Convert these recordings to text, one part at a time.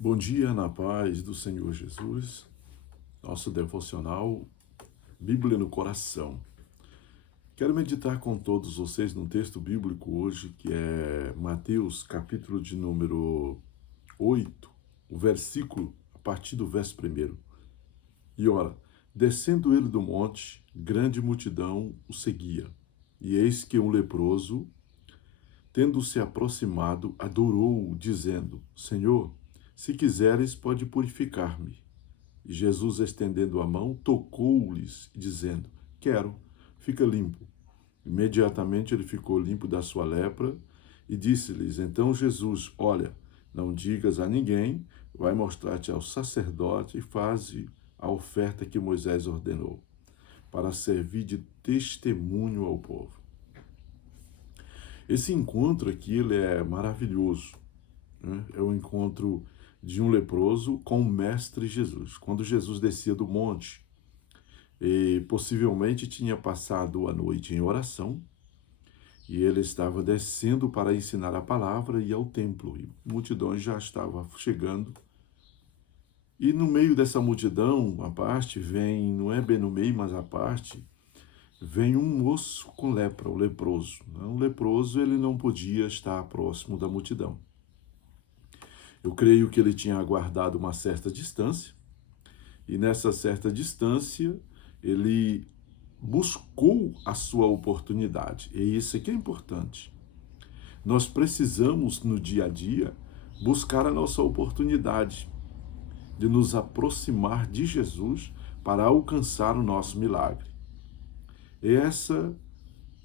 Bom dia, na paz do Senhor Jesus. Nosso devocional, Bíblia no coração. Quero meditar com todos vocês num texto bíblico hoje, que é Mateus, capítulo de número 8, o versículo, a partir do verso 1. E ora, descendo ele do monte, grande multidão o seguia. E eis que um leproso, tendo-se aproximado, adorou-o, dizendo: Senhor, se quiseres, pode purificar-me. E Jesus, estendendo a mão, tocou-lhes, dizendo: Quero, fica limpo. Imediatamente ele ficou limpo da sua lepra e disse-lhes: Então Jesus: Olha, não digas a ninguém, vai mostrar-te ao sacerdote e faze a oferta que Moisés ordenou, para servir de testemunho ao povo. Esse encontro aqui ele é maravilhoso, né? É o encontro de um leproso com o Mestre Jesus. Quando Jesus descia do monte, e possivelmente tinha passado a noite em oração, e ele estava descendo para ensinar a palavra e ao templo, e multidões já estavam chegando. E no meio dessa multidão, à parte, vem, não é bem no meio, mas à parte, vem um moço com lepra, o leproso. Um leproso, ele não podia estar próximo da multidão. Eu creio que ele tinha aguardado uma certa distância, e nessa certa distância, ele buscou a sua oportunidade. E isso aqui é importante. Nós precisamos, no dia a dia, buscar a nossa oportunidade de nos aproximar de Jesus para alcançar o nosso milagre. Essa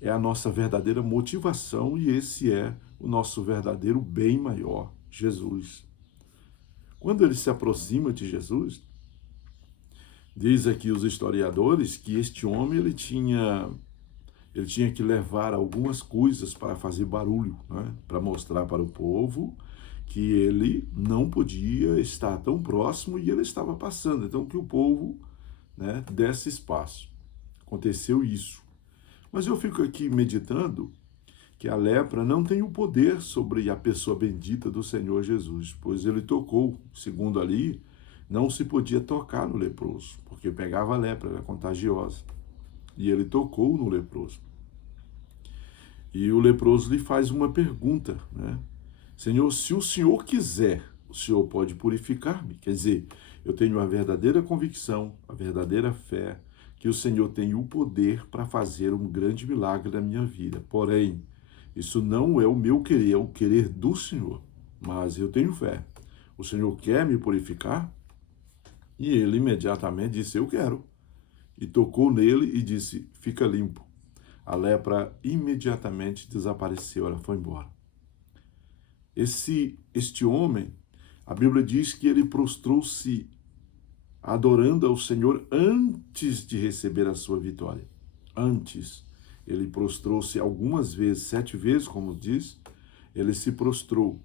é a nossa verdadeira motivação e esse é o nosso verdadeiro bem maior, Jesus. Quando ele se aproxima de Jesus, diz aqui os historiadores que este homem ele tinha que levar algumas coisas para fazer barulho, né? Para mostrar para o povo que ele não podia estar tão próximo e ele estava passando. Então que o povo, né, desse espaço. Aconteceu isso. Mas eu fico aqui meditando que a lepra não tem o poder sobre a pessoa bendita do Senhor Jesus, pois ele tocou, segundo ali, não se podia tocar no leproso, porque pegava a lepra, era contagiosa. E ele tocou no leproso. E o leproso lhe faz uma pergunta, né? Senhor, se o Senhor quiser, o Senhor pode purificar-me. Quer dizer, eu tenho a verdadeira convicção, a verdadeira fé, que o Senhor tem o poder para fazer um grande milagre na minha vida. Porém, isso não é o meu querer, é o querer do Senhor. Mas eu tenho fé. O Senhor quer me purificar? E ele imediatamente disse, eu quero. E tocou nele e disse, fica limpo. A lepra imediatamente desapareceu, ela foi embora. Este homem, a Bíblia diz que ele prostrou-se adorando ao Senhor antes de receber a sua vitória. Antes. Ele prostrou-se algumas vezes, 7 vezes, como diz, ele se prostrou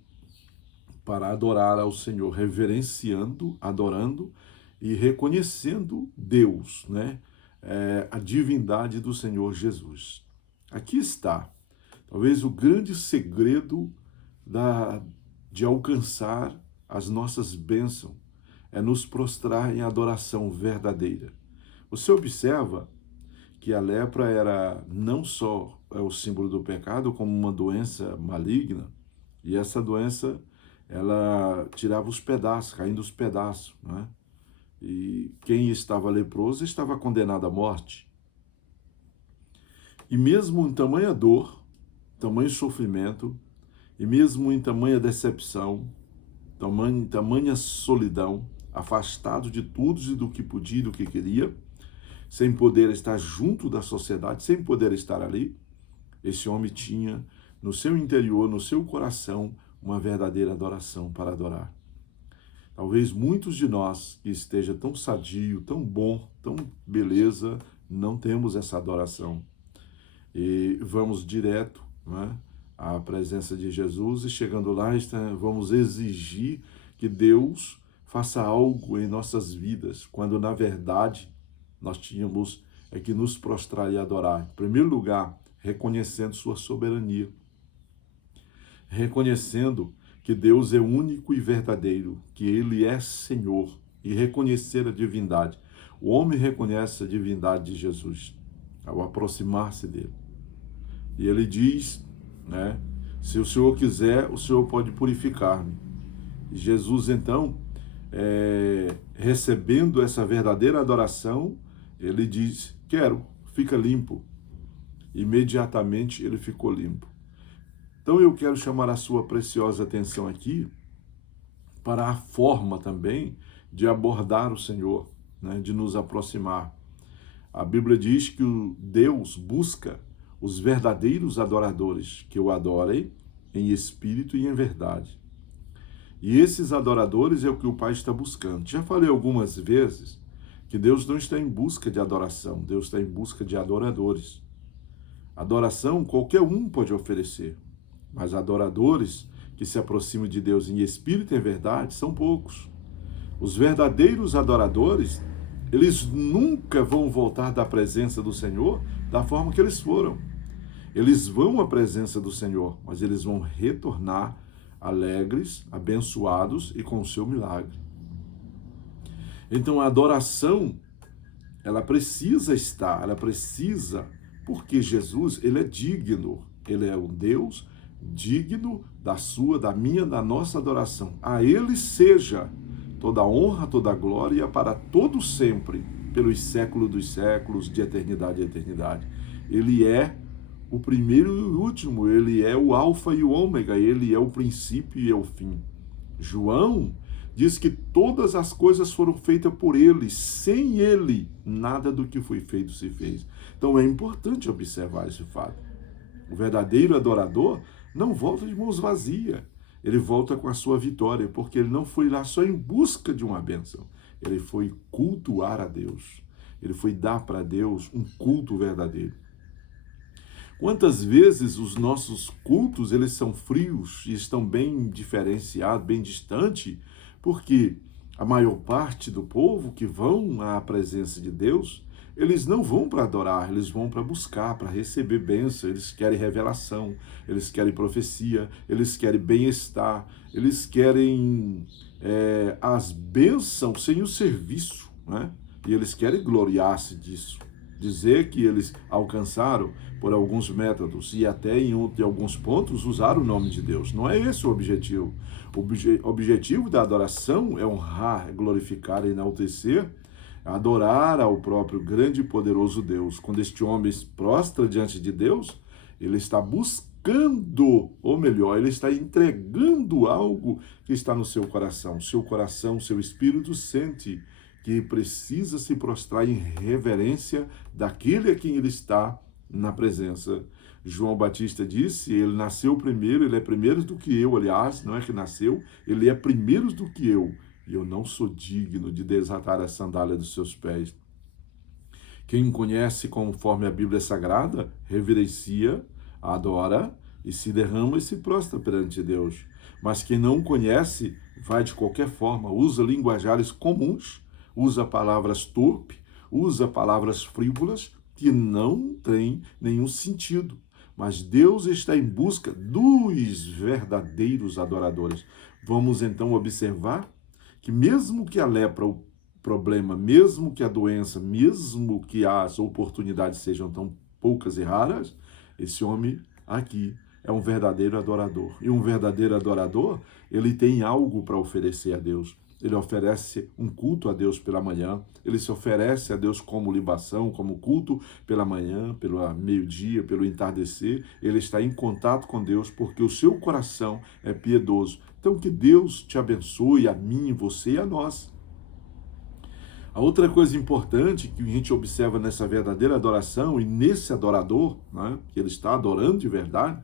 para adorar ao Senhor, reverenciando, adorando e reconhecendo Deus, né? A divindade do Senhor Jesus. Aqui está, talvez o grande segredo de alcançar as nossas bênçãos, é nos prostrar em adoração verdadeira. Você observa que a lepra era não só o símbolo do pecado, como uma doença maligna, e essa doença, ela tirava os pedaços, caindo os pedaços, né? E quem estava leproso estava condenado à morte. E mesmo em tamanha dor, tamanho sofrimento, e mesmo em tamanha decepção, tamanha solidão, afastado de tudo e do que podia e do que queria, sem poder estar junto da sociedade, sem poder estar ali, esse homem tinha no seu interior, no seu coração, uma verdadeira adoração para adorar. Talvez muitos de nós que esteja tão sadio, tão bom, tão beleza, não temos essa adoração. E vamos direto, né, à presença de Jesus e chegando lá vamos exigir que Deus faça algo em nossas vidas, quando na verdade nós tínhamos que nos prostrar e adorar. Em primeiro lugar, reconhecendo sua soberania, reconhecendo que Deus é único e verdadeiro, que Ele é Senhor, e reconhecer a divindade. O homem reconhece a divindade de Jesus ao aproximar-se dele. E ele diz, né, se o Senhor quiser, o Senhor pode purificar-me. E Jesus, então, recebendo essa verdadeira adoração, ele diz, quero, fica limpo. Imediatamente ele ficou limpo. Então eu quero chamar a sua preciosa atenção aqui para a forma também de abordar o Senhor, né, de nos aproximar. A Bíblia diz que Deus busca os verdadeiros adoradores, que o adorem em espírito e em verdade. E esses adoradores é o que o Pai está buscando. Já falei algumas vezes que Deus não está em busca de adoração, Deus está em busca de adoradores. Adoração qualquer um pode oferecer, mas adoradores que se aproximam de Deus em espírito e em verdade são poucos. Os verdadeiros adoradores, eles nunca vão voltar da presença do Senhor da forma que eles foram. Eles vão à presença do Senhor, mas eles vão retornar alegres, abençoados e com o seu milagre. Então a adoração, ela precisa estar, porque Jesus, ele é digno, ele é um Deus digno da minha, da nossa adoração. A ele seja toda honra, toda glória para todo sempre, pelos séculos dos séculos, de eternidade a eternidade. Ele é o primeiro e o último, ele é o alfa e o ômega, ele é o princípio e é o fim. João diz que todas as coisas foram feitas por ele, sem ele, nada do que foi feito se fez. Então é importante observar esse fato. O verdadeiro adorador não volta de mãos vazias, ele volta com a sua vitória, porque ele não foi lá só em busca de uma bênção, ele foi cultuar a Deus, ele foi dar para Deus um culto verdadeiro. Quantas vezes os nossos cultos, eles são frios e estão bem diferenciados, bem distantes, porque a maior parte do povo que vão à presença de Deus, eles não vão para adorar, eles vão para buscar, para receber bênção, eles querem revelação, eles querem profecia, eles querem bem-estar, eles querem as bênçãos sem o serviço, né? E eles querem gloriar-se disso. Dizer que eles alcançaram por alguns métodos e até em alguns pontos usar o nome de Deus. Não é esse o objetivo. O objetivo da adoração é honrar, é glorificar, é enaltecer, adorar ao próprio grande e poderoso Deus. Quando este homem se prostra diante de Deus, ele está buscando, ou melhor, ele está entregando algo que está no seu coração. Seu coração, seu espírito sente que precisa se prostrar em reverência daquele a quem ele está na presença. João Batista disse, ele nasceu primeiro, ele é primeiro do que eu, aliás, não é que nasceu, ele é primeiro do que eu, e eu não sou digno de desatar a sandália dos seus pés. Quem conhece conforme a Bíblia Sagrada, reverencia, adora, e se derrama e se prostra perante Deus. Mas quem não conhece, vai de qualquer forma, usa linguajares comuns, usa palavras torpes, usa palavras frívolas, que não têm nenhum sentido. Mas Deus está em busca dos verdadeiros adoradores. Vamos então observar que mesmo que a lepra, o problema, mesmo que a doença, mesmo que as oportunidades sejam tão poucas e raras, esse homem aqui é um verdadeiro adorador. E um verdadeiro adorador, ele tem algo para oferecer a Deus. Ele oferece um culto a Deus pela manhã, ele se oferece a Deus como libação, como culto pela manhã, pelo meio-dia, pelo entardecer. Ele está em contato com Deus porque o seu coração é piedoso. Então que Deus te abençoe, a mim, você e a nós. A outra coisa importante que a gente observa nessa verdadeira adoração e nesse adorador, né, que ele está adorando de verdade,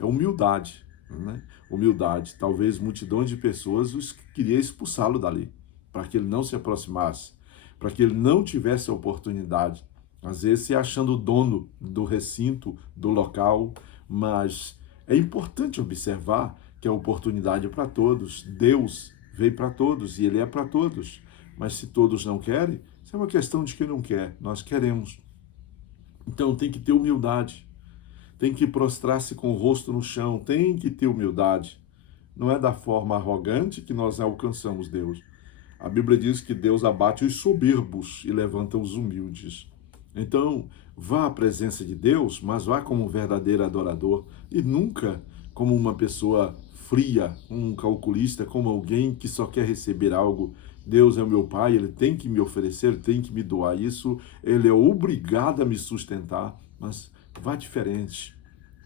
é humildade. Né? Humildade. Talvez multidões de pessoas queria expulsá-lo dali, para que ele não se aproximasse, para que ele não tivesse a oportunidade. Às vezes se achando dono do recinto, do local, mas é importante observar que a oportunidade é para todos. Deus veio para todos e ele é para todos. Mas se todos não querem, isso é uma questão de quem não quer. Nós queremos. Então tem que ter humildade. Tem que prostrar-se com o rosto no chão, tem que ter humildade. Não é da forma arrogante que nós alcançamos Deus. A Bíblia diz que Deus abate os soberbos e levanta os humildes. Então, vá à presença de Deus, mas vá como um verdadeiro adorador e nunca como uma pessoa fria, um calculista, como alguém que só quer receber algo. Deus é o meu pai, ele tem que me oferecer, ele tem que me doar isso, ele é obrigado a me sustentar, mas vá diferente.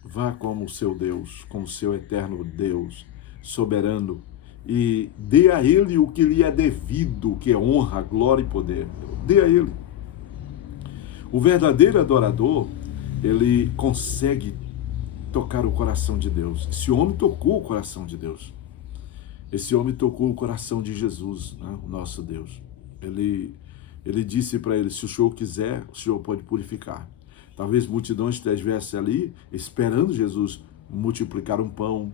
Vá como o seu Deus, como o seu eterno Deus, soberano, e dê a ele o que lhe é devido, que é honra, glória e poder. Dê a ele. O verdadeiro adorador, ele consegue tocar o coração de Deus. Esse homem tocou o coração de Deus. Esse homem tocou o coração de Jesus, né? O nosso Deus. Ele disse para ele, se o Senhor quiser, o Senhor pode purificar. Talvez multidões estivesse ali esperando Jesus multiplicar um pão,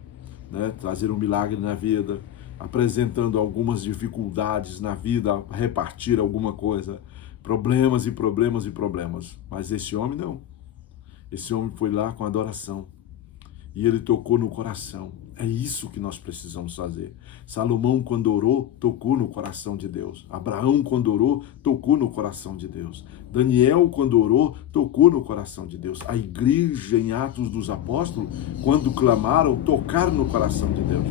né? Trazer um milagre na vida, apresentando algumas dificuldades na vida, repartir alguma coisa, problemas e problemas e problemas. Mas esse homem não. Esse homem foi lá com adoração e ele tocou no coração. É isso que nós precisamos fazer. Salomão, quando orou, tocou no coração de Deus. Abraão, quando orou, tocou no coração de Deus. Daniel, quando orou, tocou no coração de Deus. A igreja, em Atos dos Apóstolos, quando clamaram, tocaram no coração de Deus.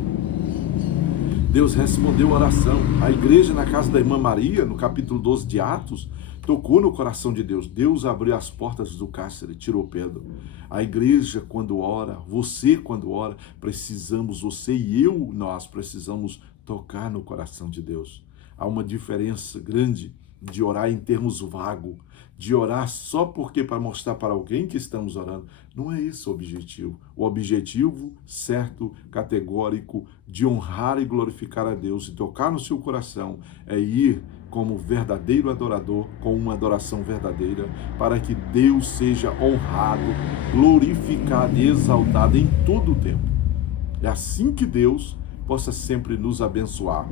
Deus respondeu a oração. A igreja na casa da irmã Maria, no capítulo 12 de Atos, tocou no coração de Deus. Deus abriu as portas do cárcere, tirou Pedro. A igreja, quando ora, você, quando ora, precisamos, você e eu, nós precisamos tocar no coração de Deus. Há uma diferença grande de orar em termos vagos, de orar só porque para mostrar para alguém que estamos orando. Não é esse o objetivo. O objetivo certo, categórico, de honrar e glorificar a Deus e tocar no seu coração é ir como verdadeiro adorador, com uma adoração verdadeira, para que Deus seja honrado, glorificado e exaltado em todo o tempo. É assim que Deus possa sempre nos abençoar.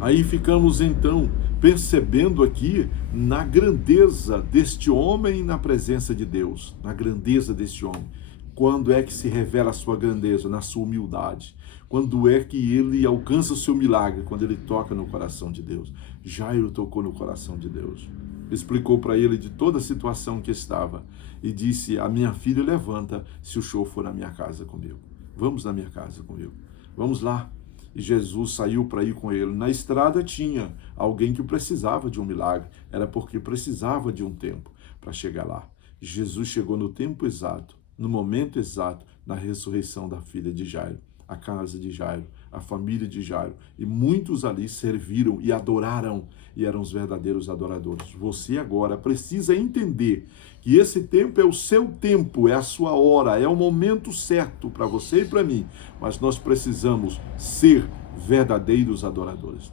Aí ficamos então percebendo aqui na grandeza deste homem na presença de Deus, na grandeza deste homem. Quando é que se revela a sua grandeza? Na sua humildade. Quando é que ele alcança o seu milagre? Quando ele toca no coração de Deus. Jairo tocou no coração de Deus. Explicou para ele de toda a situação que estava e disse, a minha filha levanta se o senhor for na minha casa comigo. Vamos na minha casa comigo. Vamos lá. E Jesus saiu para ir com ele. Na estrada tinha alguém que precisava de um milagre. Era porque precisava de um tempo para chegar lá. Jesus chegou no tempo exato, no momento exato, na ressurreição da filha de Jairo, a casa de Jairo, a família de Jairo. E muitos ali serviram e adoraram e eram os verdadeiros adoradores. Você agora precisa entender que esse tempo é o seu tempo, é a sua hora, é o momento certo para você e para mim. Mas nós precisamos ser verdadeiros adoradores.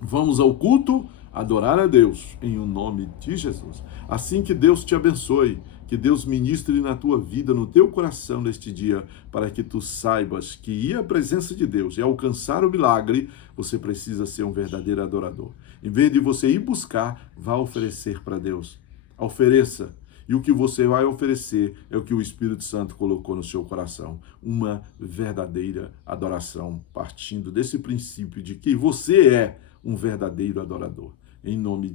Vamos ao culto, adorar a Deus em o nome de Jesus. Assim que Deus te abençoe, que Deus ministre na tua vida, no teu coração neste dia, para que tu saibas que ir à presença de Deus e alcançar o milagre, você precisa ser um verdadeiro adorador. Em vez de você ir buscar, vá oferecer para Deus. Ofereça. E o que você vai oferecer é o que o Espírito Santo colocou no seu coração. Uma verdadeira adoração, partindo desse princípio de que você é um verdadeiro adorador. Em nome de